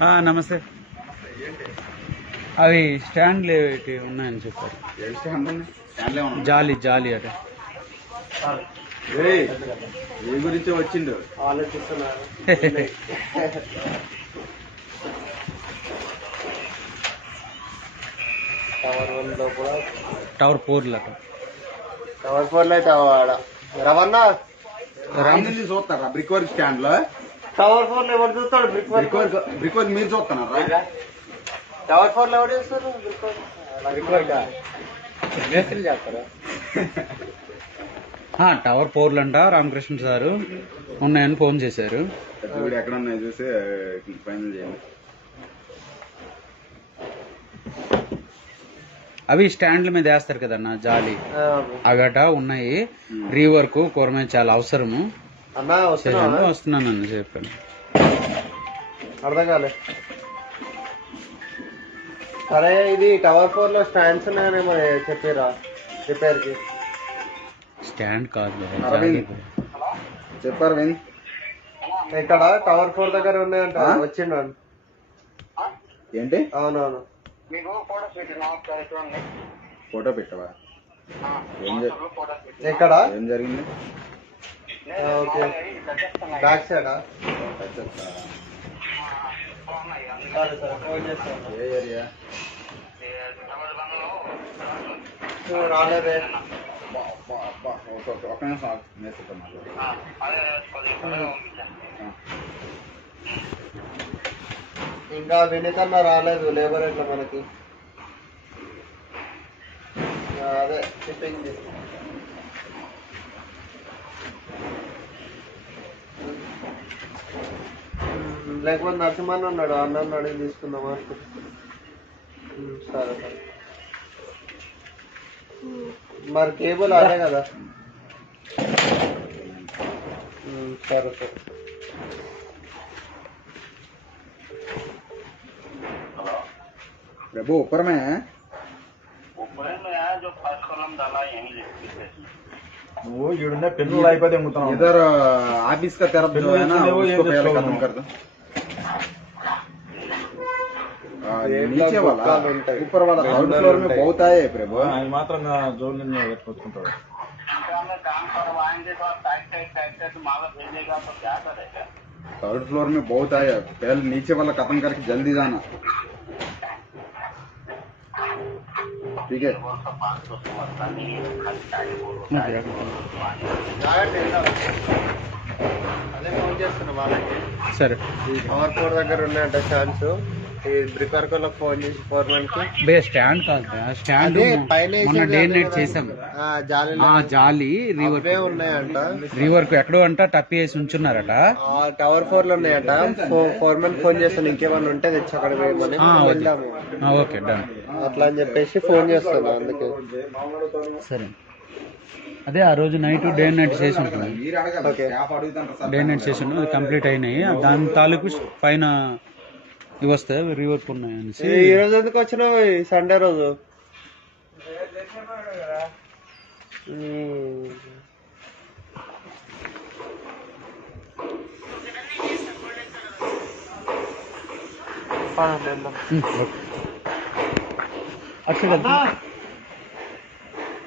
నమస్తే. అవి స్టాండ్లు ఉన్నాయని చెప్పారు. జాలి జాలి అట ఏ గురించి వచ్చిండు ఆలోచిస్తున్నారు. టవర్ 4 అట. టవర్ 4 అయితే రవణ రామ్ని చూస్తారా బ్రిక్ వర్క్ స్టాండ్ లో? టవర్ 4 లో ఎవరు చూస్తాడు? బ్రిక్ వర్క్ మీరు చూస్తున్నారా? టవర్ 4 లో ఎవరు చేస్తారు? బ్రిక్ వర్క్ మేస్త్రి చేస్తారా? టవర్ 4 అంట. రామకృష్ణ సారు ఉన్నాయని ఫోన్ చేశారు. ఎక్కడ ఉన్నాయి చూసి ఫైనల్ చేయండి. అవి స్టాండ్ల మీద వేస్తారు కదన్న జాలి, అవట ఉన్నాయి. రీవర్క్ కూరమే చాలా అవసరము. వస్తున్నానని చెప్పాను. అర్థం కాలే. సరే, ఇది టవర్ 4 లో స్టాండ్స్ ఉన్నాయని చెప్పారా రిపేర్ కి? స్టాండ్ కాదు చెప్పారు. ఇక్కడ టవర్ 4 దగ్గర ఉన్నాయంట. వచ్చిండు ఏంటి? అవునవును. ఫోటో పెట్టవా? ఎక్కడ ఏం జరిగింది? ఓకే, బ్యాక్ సైడా? సరే సరే, ఫోన్ చేస్తాను. ఏ ఏరియా? రాలేదే. ఒక నిమిషం నేర్చుకున్నా. ఇంకా వెనుకన్నా రాలేదు లేబర్ ఎట్లా మనకి. అదే షిప్పింగ్ లేకపోతే నరసింహన్ ఉన్నాడు, అన్న అడిగి తీసుకుందామా? సరే సరే. మరి కేబుల్ అదే కదా. సరే సరే. प्रभु ऊपर में है? वो पेन అయిపోతే इधर ऑफिस का तरफ जो है ना उसको पहले खत्म कर दो. नीचे वाला ऊपर वाला थर्ड फ्लोर में बहुत आए प्रभु. మాత్రం జోన్ పెట్టుకుంటాడు. थर्ड फ्लोर में बहुत आया. पहले नीचे वाला खत्म करके जल्दी जाना, ठीक है? అదే ఫోన్ చేస్తున్నా వాళ్ళకి. సరే, టవర్ 4 దగ్గర ఉన్నాయంట ఛాన్స్. ఈ బ్రిక్ వర్క్ లో ఫోన్ చేసి ఫోర్మెన్ కి. బే స్టాండ్ కాదు, స్టాండ్ పైన డే నైట్ చేసాం. జాలి రీవర్క్ ఉన్నాయంట. రీవర్క్ ఎక్కడో అంట టప్పి వేసి ఉంచున్నారట. టవర్ 4 లో ఉన్నాయంట. ఫోర్మెన్ ఫోన్ చేస్తాను, ఇంకేమన్నా ఉంటే తెచ్చి అక్కడ వేయమని. వెళ్దాము. Okay, done. అట్లా అని చెప్పేసి ఫోన్ చేస్తాను అందుకే. సరే, అదే ఆ రోజు నైట్ డే నైట్ చేసి ఉంటుంది. డే నైట్ చేసి అది కంప్లీట్ అయినాయి. దాని తాలూకు పైన ఇవి వస్తాయి, రీవర్క్ ఉన్నాయి అనేసి. ఈ రోజు ఎందుకు వచ్చినావు? సండే రోజు. అట్లా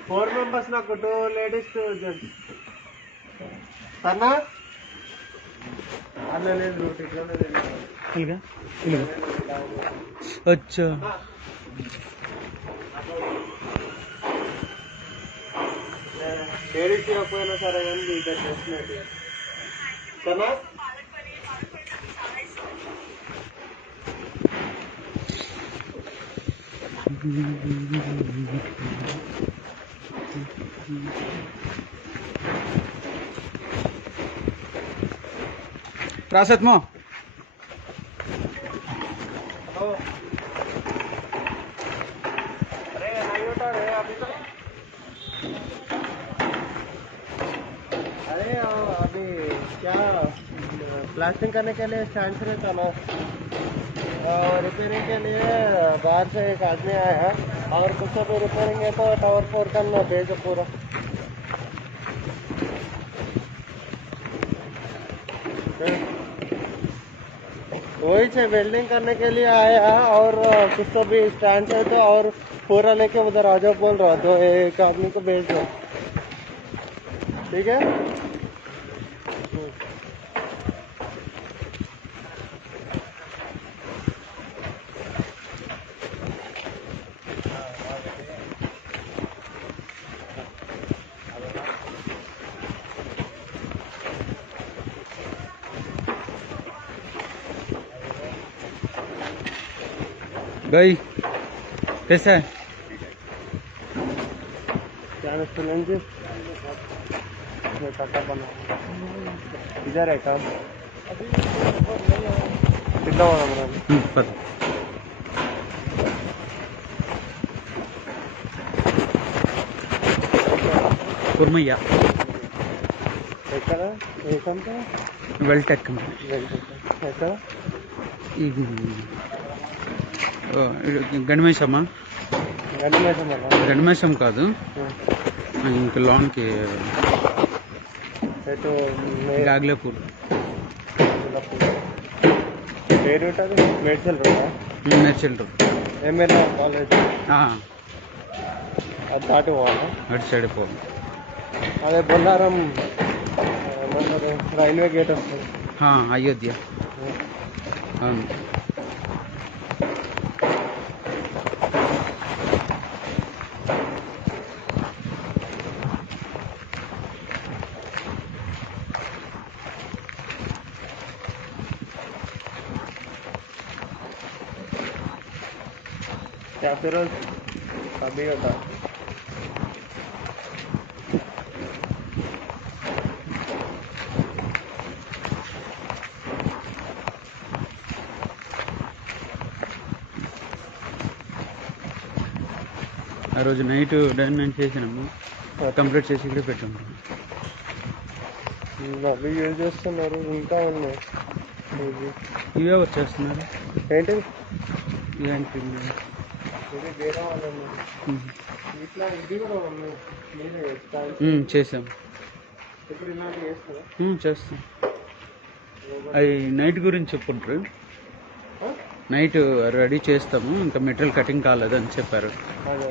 4 మెంబర్స్, నాకు 2 లేడీస్, 2 జెంట్స్. సన్నా అన్న లేదు, అచ్చా. లేడీస్ ఇవ్వకపోయినా సరే కానీ ఇక్కడ చేసినట్టు. సన్నా रासत मो अरे नहीं होता रे अभी तो. अरे अभी क्या प्लास्टिंग करने के लिए स्टैंड रहता ना, और रिपेयरिंग के लिए बाहर से एक आदमी आया है, और कुछ भी रिपेयरिंग है तो टावर 4 का भेजो पूरा. वही से वेल्डिंग करने के लिए आया और कुछ तो भी स्टैंड है तो और पूरा लेके उधर आ जाओ बोल रहा तो एक आदमी को भेज दो ठीक है भाई कैसा है? क्या सिलेंडर काका बना इधर है काम कितना वाला बना పద. కుర్మయ్య ఎక్కడ ఏ కంపెనీ వెల్టెక్ ఎక్కడ గణమేశమ్మా గణమేశం గణమేశం కాదు ఇంక లోన్కి ఎటు గాగ్లేపూర్ పేరు ఉంటుంది Medchal road Medchal road MLA college అది దాటి పోవాలా అటు సైడ్ పోవాలి. అదే బొల్లారం ఏమంటారు రైల్వే గేట్ వస్తుంది అయోధ్య అవును. क्या फिर अभी होता ఆ రోజు నైట్ డైమెంట్ చేసినాము కంప్లీట్ చేసి ఇక్కడ పెట్టాము. అవి యూజ్ చేస్తున్నారు ఇంకా ఉన్నాయి ఇవే వచ్చేస్తున్నారు ఏంటి ఏంటి ఇది వేరే వాళ్ళు ఇట్లా ఇది కూడా ఉన్నాయి మీరే చేసాం ఇప్పుడు ఇలాంటి చేస్తారా చేస్తాం. అవి నైట్ గురించి చెప్పుంటారు. నైట్ రెడీ చేస్తాము ఇంకా మెటీరియల్ కటింగ్ కాలేదు అని చెప్పారు. అదే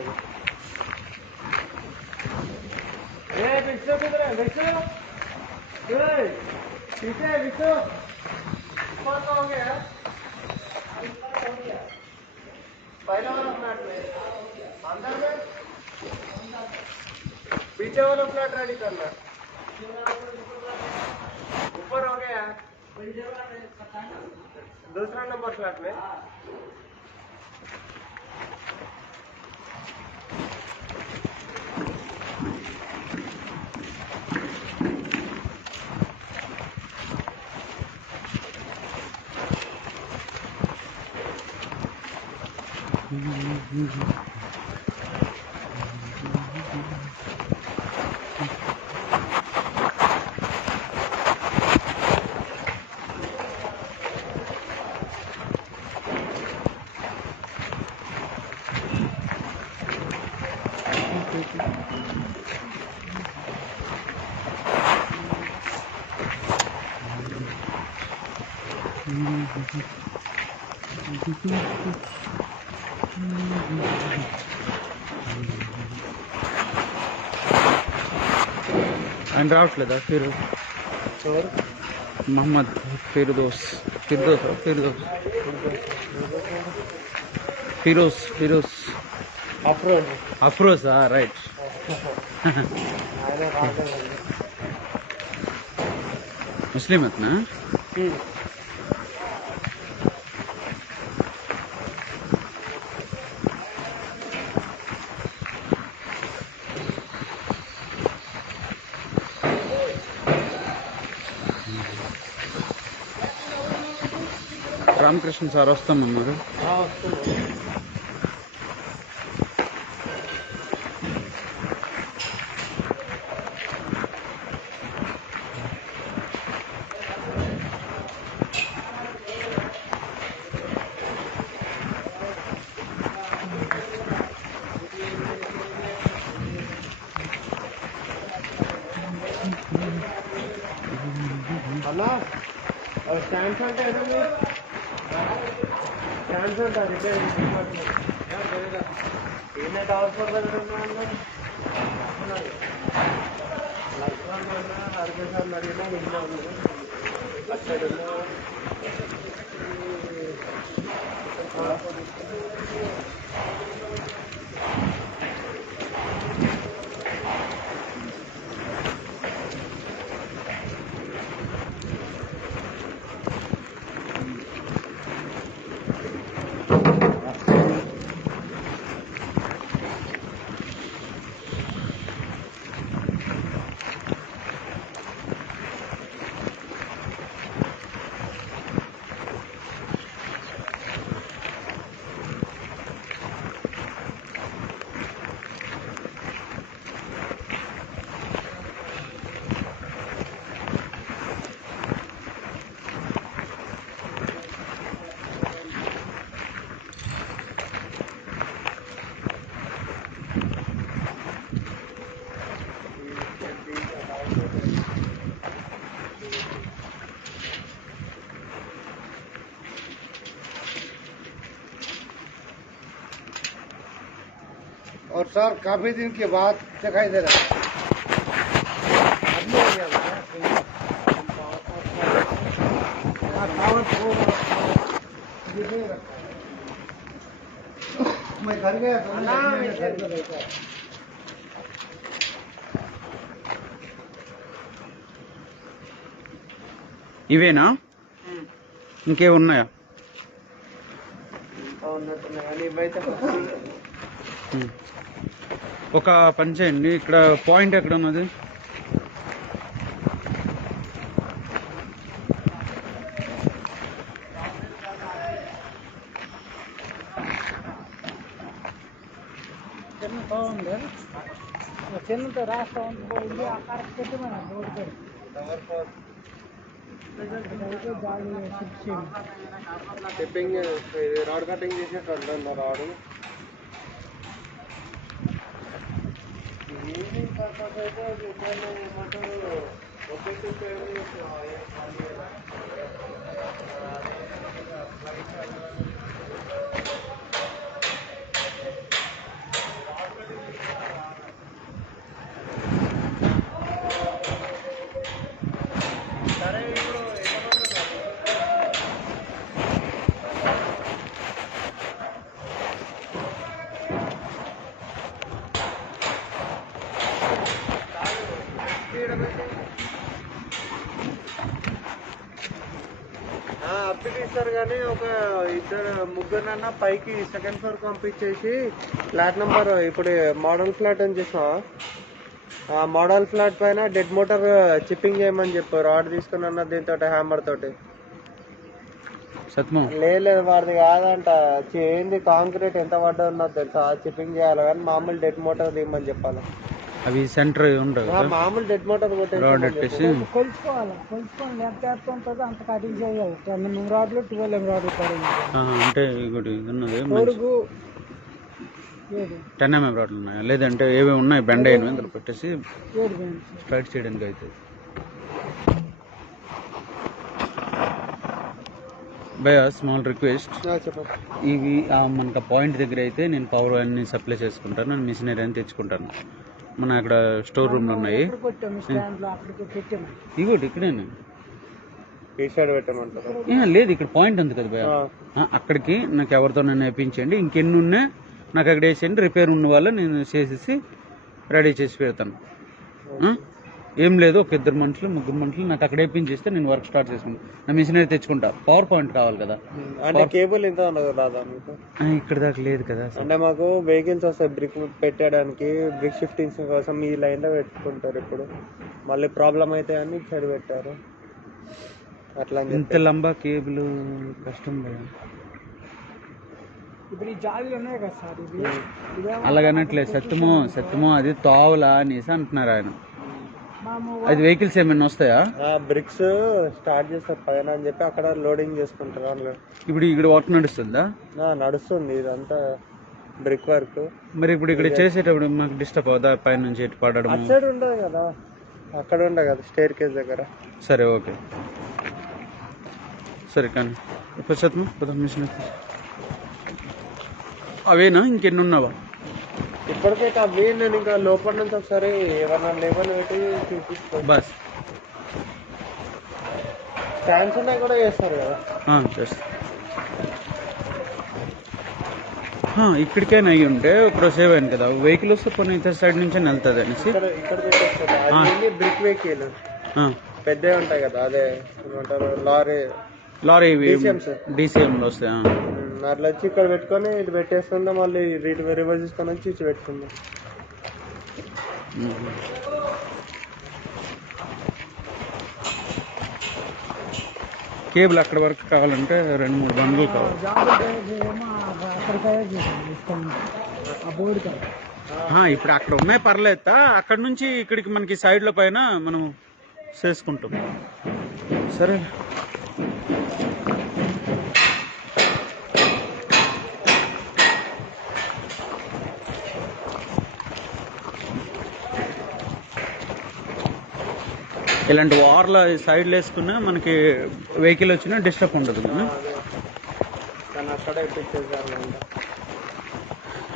पहला वाला फ्लैट में अंदर में पीछे वाला फ्लैट रेडी करना ऊपर हो गया दूसरा नंबर फ्लैट में ఆయన రావట్లేదా ఫిరోజ్ మహమ్మద్ ఫిరోజ్ అఫ్రోజ్ రైట్. ముస్లిం అతనా? రామకృష్ణ సార్ వస్తామన్నారు. అన్నా స్టాండ్స్ అంటే స్టాండ్స్ ఉంటాయి రిపేరింగ్ ఈయన టవర్ ఫోర్ దగ్గర ఉన్నారు అరవై సార్లు అడిగినా ఇంట్లో ఉన్నారు అక్కడ और सर काफी दिन के बाद दिखाई दे रहा है मैं घर गया था घर पे रहता है ఇవేనా ఇంకేమున్నాయా? ఒక పని చేయండి, ఇక్కడ పాయింట్ ఎక్కడ ఉన్నది? చిన్న రాస్తా ఉంటుంది అక్కడ పెట్టి మన రోడ్డు టిప్పింగ్ రాడ్ కటింగ్ చేసేటట్టు రాడు ఈవినింగ్ పర్పస్ అయితే రిటర్న్ ఏమంటారు ఒకే సరే ఇప్పుడు అప్పిస్తారు కానీ ఒక ముగ్గురన్నా పైకి సెకండ్ ఫ్లోర్ పంపించేసి ఫ్లాట్ నెంబర్ ఇప్పుడు మోడల్ ఫ్లాట్ అని చేసినా ఆ మోడల్ ఫ్లాట్ పైన డెడ్ మోటార్ చిప్పింగ్ చేయమని చెప్పు రాడ్ తీసుకుని అన్న దీంతో హ్యామర్ తోటి సత్మం లేదు వాడిది కాదంట ఏంది కాంక్రీట్ ఎంత పడ్డా ఉన్నది తెలుసా చిప్పింగ్ చేయాలి కానీ మామూలు డెడ్ మోటార్ తీయమని చెప్పాలి అవి సెంటర్ ఉండవు మామూలు డెడ్ మోటార్ రాడ్ పెట్టేసి కొలుచుకోవాలి ఎంత ఉంటుందో అంత కటింగ్ చేయాలి 10 రాడ్లు 12 రాడ్లు పడింది అంటే ఇంకోటి ఇది ఉన్నది పొరుగు 10 mm రాడ్లు ఉన్నాయా? లేదంటే ఏవి ఉన్నాయి బెండ్ అయినవి అందులో పెట్టేసి స్ట్రైట్ చేయడానికి అవుతుంది. భయ స్మాల్ రిక్వెస్ట్, ఇవి మనకు పాయింట్ దగ్గర అయితే నేను పవర్ అన్ని సప్లై చేసుకుంటాను, నేను మిషనరీ అని తెచ్చుకుంటాను. మన అక్కడ స్టోర్ రూమ్లు ఉన్నాయి, ఇగోటి ఇక్కడేనా లేదు ఇక్కడ పాయింట్ ఉంది కదా భయ, అక్కడికి నాకు ఎవరితో నన్ను వేయించండి, ఇంకెన్ని ఉన్నా నాకు అక్కడ వేసేయండి, రిపేర్ ఉన్న వాళ్ళు నేను చేసేసి రెడీ చేసి పెడతాను. ఏం లేదు ఒక 2 మనుషులు 3 మనుషులు నాకు అక్కడ వేయించేస్తే నేను వర్క్ స్టార్ట్ చేసుకుంటాను, నా మిషనరీ తెచ్చుకుంటా. పవర్ పాయింట్ కావాలి కదా, అంటే కేబుల్ ఎంత ఉండదు రాదా మీకు? ఇక్కడ దాకా లేదు కదా. అంటే మాకు వెహికల్స్ వస్తాయి బ్రిక్ పెట్టడానికి, బ్రిక్ షిఫ్టింగ్స్ కోసం ఈ లైన్ లో పెట్టుకుంటారు. ఇప్పుడు మళ్ళీ ప్రాబ్లం అయితే అని సైడ్ పెట్టారు. అట్లా ఇంత లంబా కేబుల్ కష్టం కదా. ఇప్పుడు ఈ జాలీలు ఉన్నాయి కదా సార్, ఇది అలాగనట్లేదు సత్యమో అది తోవలా అనేసి అంటున్నారు ఆయన. అది వెహికల్స్ ఏమైనా వస్తాయా? బ్రిక్స్ స్టార్ట్ చేస్తారు పైన అని చెప్పి అక్కడ లోడింగ్ చేసుకుంటారు. ఇప్పుడు ఇక్కడ వర్క్ నడుస్తుందా? నడుస్తుంది, ఇదంతా బ్రిక్ వర్క్. మరి ఇప్పుడు ఇక్కడ చేసేటప్పుడు మాకు డిస్టర్బ్ అవుదా? పైన నుంచి ఎటు పడడం అటు సైడ్ ఉండదు కదా, అక్కడ ఉండదు కదా స్టేర్ కేస్ దగ్గర. సరే ఓకే సరే కానీ ఇప్పుడు సత్యం మిషన్ అవేనా ఇంకెన్ని ఉన్నావా? ఇప్పటికైతే అవి నేను ఇంకా లోపల నుంచి ఒకసారి ఏమన్నా లేవని పెట్టి చూపిస్తాను. బస్ స్టాండ్స్ ఉన్నాయి కూడా చేస్తారు కదా. చేస్తా. ఇక్కడికైనా అయ్యి ఉంటే ఇప్పుడు సేవ్ అయింది కదా, వెహికల్ వస్తే కొన్ని ఇతర సైడ్ నుంచి వెళ్తుంది అనేసి. ఇక్కడ పెట్టేస్తారు బ్రిక్ వెహికల్ పెద్దవి ఉంటాయి కదా, అదే ఏమంటారు లారీ DCM లో వస్తాయి. అట్లా వచ్చి ఇక్కడ పెట్టుకొని ఇటు పెట్టేస్తుందా, మళ్ళీ రివర్స్ తీసుకొని వచ్చి ఇటు పెట్టుకుందాం. కేబుల్ అక్కడ వరకు కావాలంటే 2-3 బండ్లు కావాలి. ఇప్పుడు అక్కడ ఉన్నాయి పర్లేదు, అక్కడ నుంచి ఇక్కడికి మనకి సైడ్ల పైన మనం చేసుకుంటాం. సరే ఇలాంటి వార్ల సైడ్లు వేసుకున్నా మనకి వెహికల్ వచ్చినా డిస్టర్బ్ ఉండదు కదా.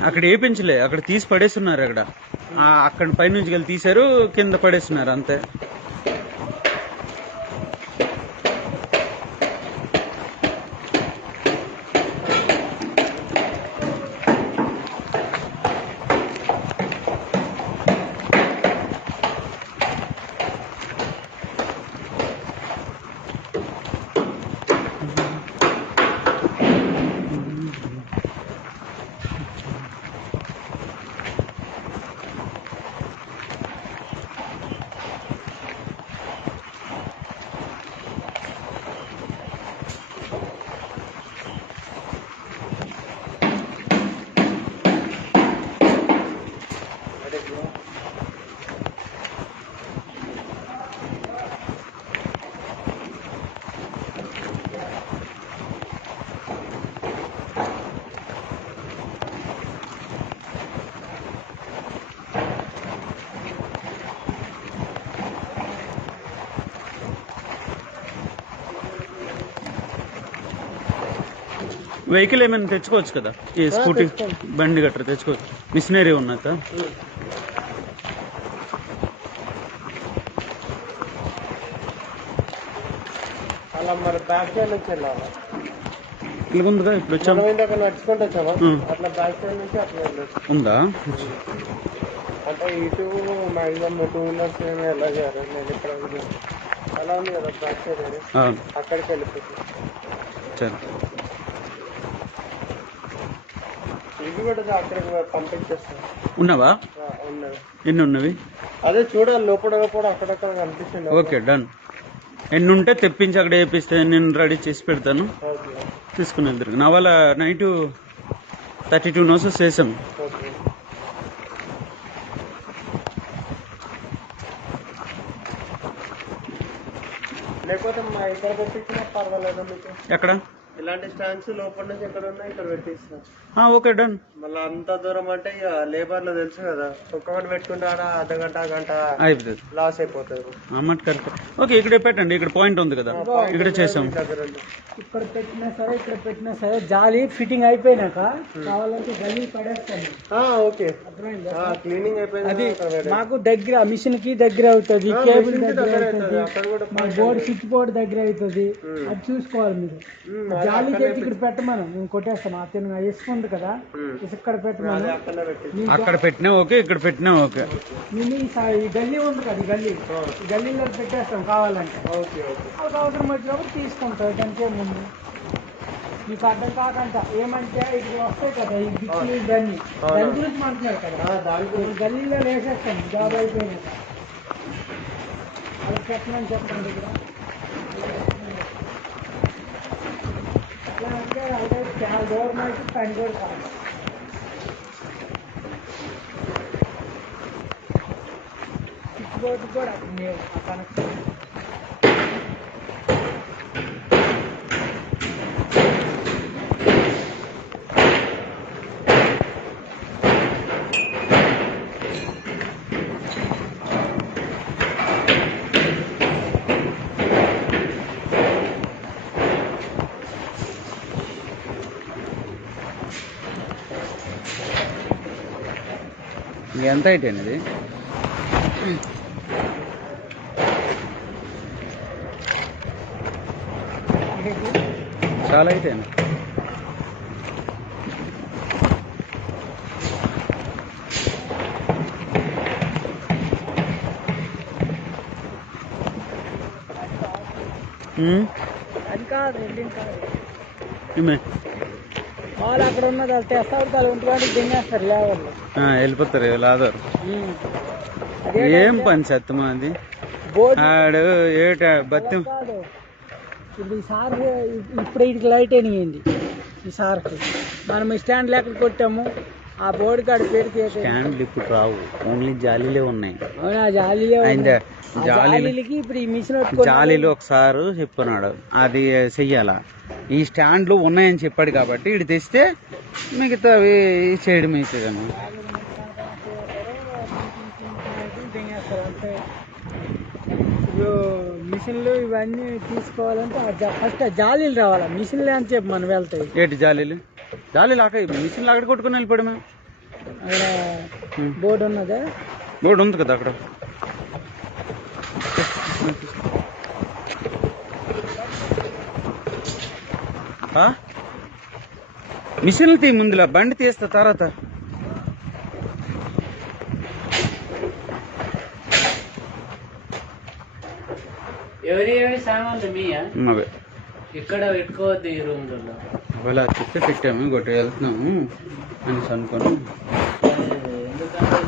అక్కడ వేయించలే, అక్కడ తీసి పడేస్తున్నారు. అక్కడ పైనుంచి వెళ్ళి తీశారు, కింద పడేస్తున్నారు అంతే. వెహికల్ ఏమైనా తెచ్చుకోవచ్చు కదా, ఈ స్కూటీ బండి గట్రా తెచ్చుకోవచ్చు. మిషనరీ ఉన్నత అలా మరి బ్యాక్ సైడ్ నుంచి వెళ్ళాలి. ఇలా ఉందిగా, ఇప్పుడు వచ్చాము నడుచుకుంటూ వచ్చాము, అట్లా బ్యాక్ సైడ్ నుంచి అట్లా వెళ్ళచ్చు. ఉందా? అంటే ఇటు మ్యాక్సిమం 2 వీలర్స్ ఎలా చేయాలి, నేను ఇక్కడ అలా ఉంది కదా బ్యాక్ సైడ్, అక్కడికి వెళ్ళిపోతుంది. సరే ఇవి కూడా అక్కడికి పంపించేస్తాను. ఉన్నావా? ఉన్నది. ఎన్ని ఉన్నవి? అదే చూడాలి, లోపల అక్కడక్కడ కనిపిస్తుంది. Okay done. ఎన్ని ఉంటే తెప్పించి అక్కడ వేపిస్తే నేను రెడీ చేసి పెడతాను, తీసుకుని వెళ్తారు. నా వల్ల నైట్ 32 నోసెస్ చేసాం. లేకపోతే మా ఇక్కడ పెట్టించినా పర్వాలేదు మీకు. ఎక్కడ ఇలాంటి స్టాండ్స్ లోపల నుంచి ఎక్కడ ఉన్నాయి ఇక్కడ పెట్టిస్తాం. Okay done. మళ్ళీ అంత దూరం అంటే ఇక లేబర్ లో తెలుసు కదా, ఒక్కొక్కటి పెట్టుకుంటే ఆడ గంట అయిపోతుంది, లాస్ అయిపోతుంది. అన్నమాట కరెక్ట్. ఓకే ఇక్కడే పెట్టండి, ఇక్కడ పాయింట్ ఉంది కదా, ఇక్కడ చేసాం. ఇక్కడ పెట్టినా సరే ఇక్కడ పెట్టినా సరే జాలి ఫిట్టింగ్ అయిపోయినాక కావాలంటే గల్లీ పడేస్తాను. ఓకే క్లీనింగ్ అయిపోయింది. అది మాకు దగ్గర మిషన్ కి దగ్గర అవుతుంది, కేబుల్ దగ్గర అవుతుంది, మా బోర్డు స్విచ్ బోర్డు దగ్గర అవుతుంది. అది చూసుకోవాలి మీరు. జాలి తెచ్చి ఇక్కడ పెట్టమను, మేము కొట్టేస్తాం. అతను వేసుకుంది కదా, ఇక్కడ పెట్టమను. అక్కడ పెట్టినా ఓకే, ఇక్కడ పెట్టినా ఓకే. మేము ఈ గల్లీ ఉంది కదా, ఈ గల్లీలో పెట్టేస్తాం కావాలంటే. అవసరం వచ్చినప్పుడు తీసుకుంటాం, దానికి ఏముంది. మీకు అర్థం కాకుండా ఏమంటే ఇది వస్తాయి కదా ఈ గిట్లు ఇవన్నీ, దాని గురించి మాట్లాడు కదా, దాని గల్లీలో వేసేస్తాం జాబ్ అయిపోయినాక. అది పెట్టమని చెప్పండి ఇక్కడ. ఎట్లా అంటే అయితే చాలా దూరం అయితే పని కూడా కాదు. స్విచ్ బోర్డు కూడా ఆ కనెక్షన్. ఎంత హైట్ అనేది చాలా హైట్ అయినా అది కాదు వెల్డింగ్ కాదు వాళ్ళు అక్కడ ఉన్నది వాళ్ళు తెస్తారు వాళ్ళు ఉంటుకోండి దింగేస్తారు లేవర్లు వెళ్ళిపోతారు లాదారు ఏం పని చెత్తమా అది బోర్డు ఆడు ఏట బత్యం కాదు ఇప్పుడు ఈ సార్ ఇప్పుడు ఇటుకి లైట్ అయినాయింది ఈ సార్కి మనం స్టాండ్ లెక్క కొట్టాము ఆ బోర్డు కాడ పెడితే స్టాండ్లు ఇప్పుడు రావు ఓన్లీ జాలీలే ఉన్నాయి అవునా జాలీలో జాలీలకి ఇప్పుడు ఈ మిషన్ జాలీలు ఒకసారి చెప్పన్నాడు అది చెయ్యాలా ఈ స్టాండ్లు ఉన్నాయని చెప్పాడు కాబట్టి ఇటు తెస్తే మిగతావి చేయడం అవుతుందమ్మా ఇప్పుడు మిషన్లు ఇవన్నీ తీసుకోవాలంటే ఫస్ట్ జాలీలు రావాలా మిషన్లే అని చెప్పి మనం వెళ్తాయి ఏంటి జాలీలు మిషన్ అక్కడ కొట్టుకుని వెళ్ళిపోవడమే అక్కడ బోర్డు ఉన్నదా బోర్డు ఉంది కదా అక్కడ మిషన్లు తీ ముందులా బండి తీస్తా తర్వాత ఎవరి సామాన్లు మీయా అవే ఇక్కడ పెట్టుకోవద్దు ఈ రూమ్ లో అలా చెప్తే పెట్టాము ఇంకోటి వెళ్తున్నాము అని అనుకోను ఎందుకంటే